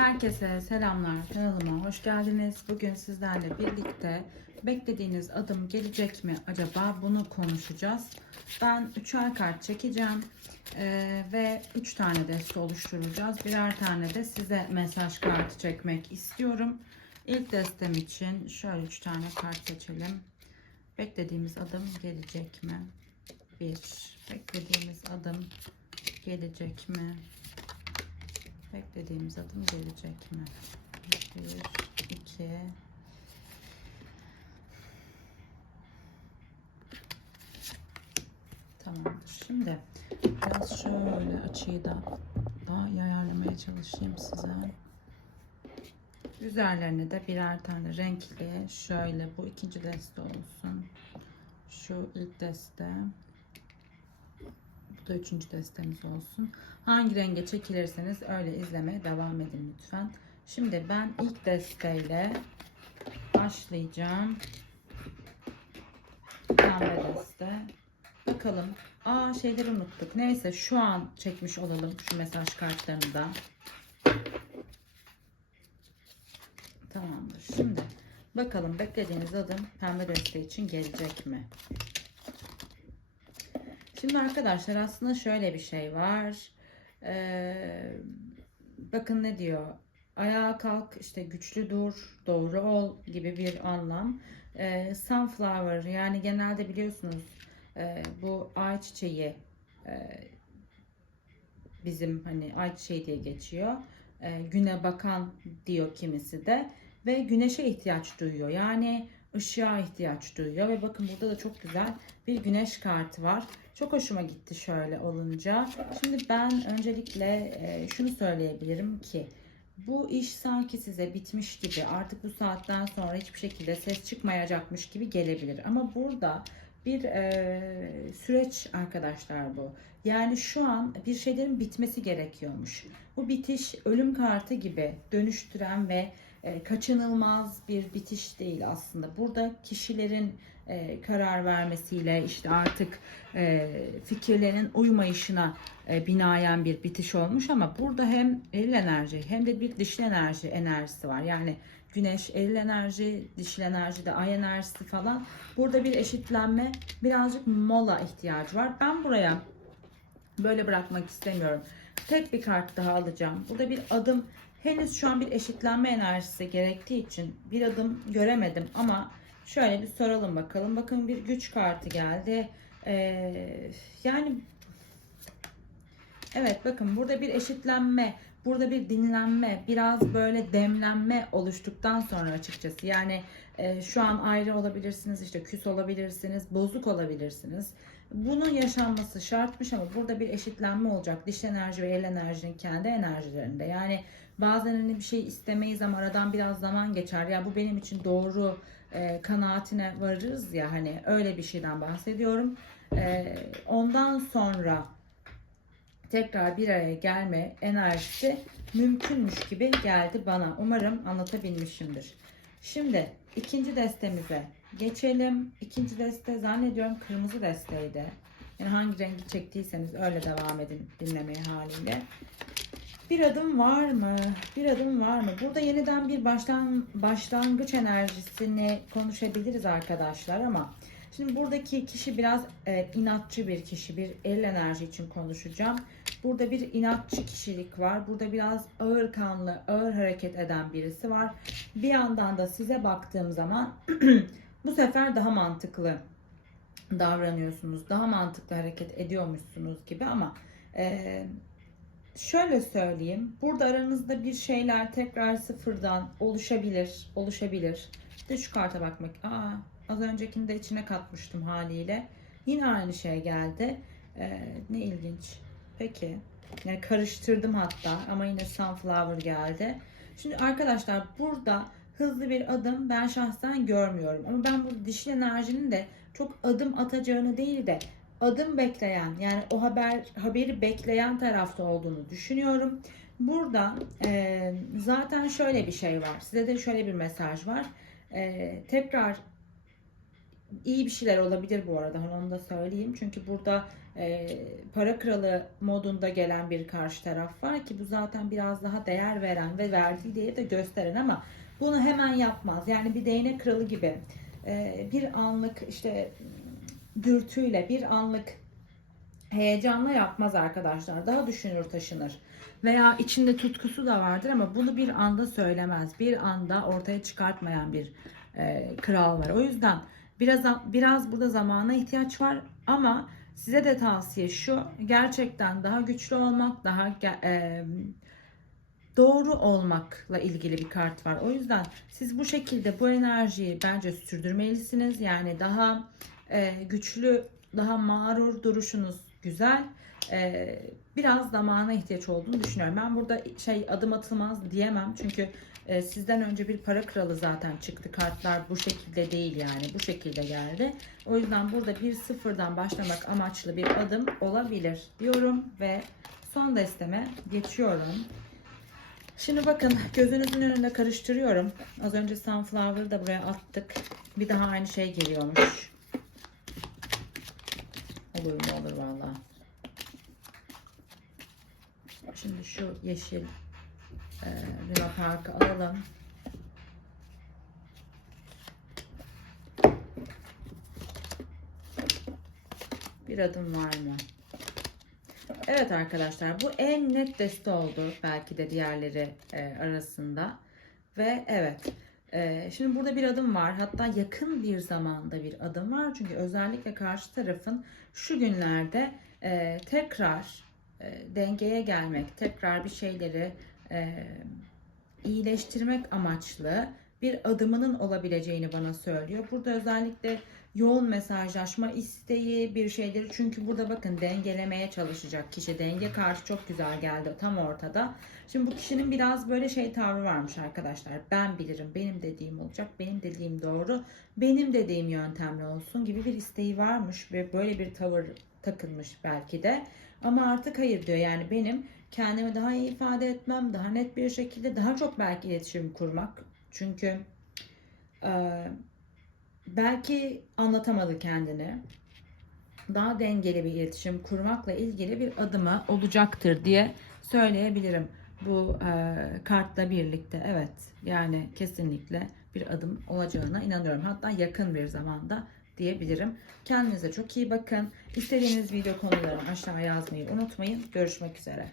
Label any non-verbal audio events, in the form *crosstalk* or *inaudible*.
Herkese selamlar kanalıma hoş geldiniz. Bugün sizlerle birlikte beklediğiniz adım gelecek mi acaba bunu konuşacağız. Ben üçer kart çekeceğim Ee, ve üç tane deste oluşturacağız. Birer tane de size mesaj kartı çekmek istiyorum. İlk destem için şöyle üç tane kart seçelim. Beklediğimiz adım gelecek mi? Bir. Beklediğimiz adım gelecek mi? Beklediğimiz adım gelecek mi? Bir, iki. Tamamdır. Şimdi biraz şöyle açıyı da daha iyi ayarlamaya çalışayım size. Üzerlerine de birer tane renkli şöyle bu ikinci deste olsun. Şu ilk deste. Da üçüncü destemiz olsun. Hangi renge çekilirseniz öyle izlemeye devam edin lütfen. Şimdi ben ilk desteyle başlayacağım. Pembe deste. Bakalım. Aa şeyleri unuttuk. Neyse şu an çekmiş olalım şu mesaj kartlarını da. Tamamdır. Şimdi bakalım beklediğiniz adım pembe deste için gelecek mi? Şimdi arkadaşlar aslında şöyle bir şey var. Ee, bakın ne diyor? Ayağa kalk, işte güçlü dur, doğru ol gibi bir anlam. Ee, sunflower yani genelde biliyorsunuz e, bu ayçiçeği e, bizim hani ayçiçeği diye geçiyor. E, güne bakan diyor kimisi de ve güneşe ihtiyaç duyuyor. Yani ışığa ihtiyaç duyuyor ve bakın burada da çok güzel bir güneş kartı var. Çok hoşuma gitti şöyle olunca. Şimdi ben öncelikle e, şunu söyleyebilirim ki bu iş sanki size bitmiş gibi artık bu saatten sonra hiçbir şekilde ses çıkmayacakmış gibi gelebilir. Ama burada bir e, süreç arkadaşlar bu. Yani şu an bir şeylerin bitmesi gerekiyormuş. Bu bitiş ölüm kartı gibi dönüştüren ve e, kaçınılmaz bir bitiş değil aslında. Burada kişilerin e, karar vermesiyle işte artık e, fikirlerinin uymayışına e, binaen bir bitiş olmuş ama burada hem eril enerji hem de bir dişil enerji enerjisi var. Yani güneş, eril enerji, dişil enerji de ay enerjisi falan. Burada bir eşitlenme, birazcık mola ihtiyacı var. Ben buraya böyle bırakmak istemiyorum. Tek bir kart daha alacağım. Burada bir adım henüz şu an bir eşitlenme enerjisi gerektiği için bir adım göremedim ama şöyle bir soralım bakalım. Bakın bir güç kartı geldi. Ee, yani evet bakın burada bir eşitlenme, burada bir dinlenme, biraz böyle demlenme oluştuktan sonra açıkçası yani e, şu an ayrı olabilirsiniz, işte küs olabilirsiniz, bozuk olabilirsiniz. Bunun yaşanması şartmış ama burada bir eşitlenme olacak. Diş enerji ve el enerjinin kendi enerjilerinde. Yani bazen hani bir şey istemeyiz ama aradan biraz zaman geçer. Ya bu benim için doğru e, kanaatine varırız ya hani öyle bir şeyden bahsediyorum. E, ondan sonra tekrar bir araya gelme enerjisi mümkünmüş gibi geldi bana. Umarım anlatabilmişimdir. Şimdi ikinci destemize geçelim. İkinci deste zannediyorum kırmızı desteydi. Yani hangi rengi çektiyseniz öyle devam edin dinlemeye haliyle. Bir adım var mı? Bir adım var mı? Burada yeniden bir baştan başlangıç enerjisini konuşabiliriz arkadaşlar ama şimdi buradaki kişi biraz e, inatçı bir kişi. Bir el enerji için konuşacağım. Burada bir inatçı kişilik var. Burada biraz ağır kanlı, ağır hareket eden birisi var. Bir yandan da size baktığım zaman *clears throat* bu sefer daha mantıklı davranıyorsunuz. Daha mantıklı hareket ediyormuşsunuz gibi ama e, şöyle söyleyeyim. Burada aranızda bir şeyler tekrar sıfırdan oluşabilir. Oluşabilir. İşte şu karta bakmak. Aa, az öncekini de içine katmıştım haliyle. Yine aynı şey geldi. Ee, ne ilginç. Peki. Yani karıştırdım hatta ama yine sunflower geldi. Şimdi arkadaşlar burada hızlı bir adım ben şahsen görmüyorum. Ama ben bu dişil enerjinin de çok adım atacağını değil de adım bekleyen yani o haber haberi bekleyen tarafta olduğunu düşünüyorum. Burada e, zaten şöyle bir şey var. Size de şöyle bir mesaj var. E, tekrar iyi bir şeyler olabilir bu arada. Hani onu da söyleyeyim. Çünkü burada e, para kralı modunda gelen bir karşı taraf var ki bu zaten biraz daha değer veren ve verdiği değeri de gösteren ama bunu hemen yapmaz. Yani bir değnek kralı gibi e, bir anlık işte dürtüyle bir anlık heyecanla yapmaz arkadaşlar. Daha düşünür taşınır. Veya içinde tutkusu da vardır ama bunu bir anda söylemez. Bir anda ortaya çıkartmayan bir e, kral var. O yüzden biraz biraz burada zamana ihtiyaç var ama size de tavsiye şu gerçekten daha güçlü olmak, daha e, doğru olmakla ilgili bir kart var. O yüzden siz bu şekilde bu enerjiyi bence sürdürmelisiniz. Yani daha e, güçlü, daha mağrur duruşunuz güzel. E, biraz zamana ihtiyaç olduğunu düşünüyorum. Ben burada şey adım atılmaz diyemem. Çünkü e, sizden önce bir para kralı zaten çıktı. Kartlar bu şekilde değil yani. Bu şekilde geldi. O yüzden burada bir sıfırdan başlamak amaçlı bir adım olabilir diyorum ve son desteme geçiyorum. Şimdi bakın gözünüzün önünde karıştırıyorum. Az önce sunflower'ı da buraya attık. Bir daha aynı şey geliyormuş. Olur mu olur valla. Şimdi şu yeşil e, Luna Park'ı alalım. Bir adım var mı? Evet arkadaşlar bu en net deste oldu belki de diğerleri e, arasında. Ve evet şimdi burada bir adım var hatta yakın bir zamanda bir adım var. Çünkü özellikle karşı tarafın şu günlerde e, tekrar e, dengeye gelmek, tekrar bir şeyleri e, iyileştirmek amaçlı bir adımının olabileceğini bana söylüyor. Burada özellikle yoğun mesajlaşma isteği bir şeyleri çünkü burada bakın dengelemeye çalışacak kişi denge kartı çok güzel geldi tam ortada. Şimdi bu kişinin biraz böyle şey tavrı varmış arkadaşlar. Ben bilirim, benim dediğim olacak, benim dediğim doğru, benim dediğim yöntemli olsun gibi bir isteği varmış ve böyle bir tavır takılmış belki de. Ama artık hayır diyor yani benim kendimi daha iyi ifade etmem, daha net bir şekilde daha çok belki iletişim kurmak. Çünkü e, belki anlatamadı kendini. Daha dengeli bir iletişim kurmakla ilgili bir adımı olacaktır diye söyleyebilirim. Bu e, kartla birlikte evet yani kesinlikle bir adım olacağına inanıyorum. Hatta yakın bir zamanda diyebilirim. Kendinize çok iyi bakın. İstediğiniz video konularını aşağıya yazmayı unutmayın. Görüşmek üzere.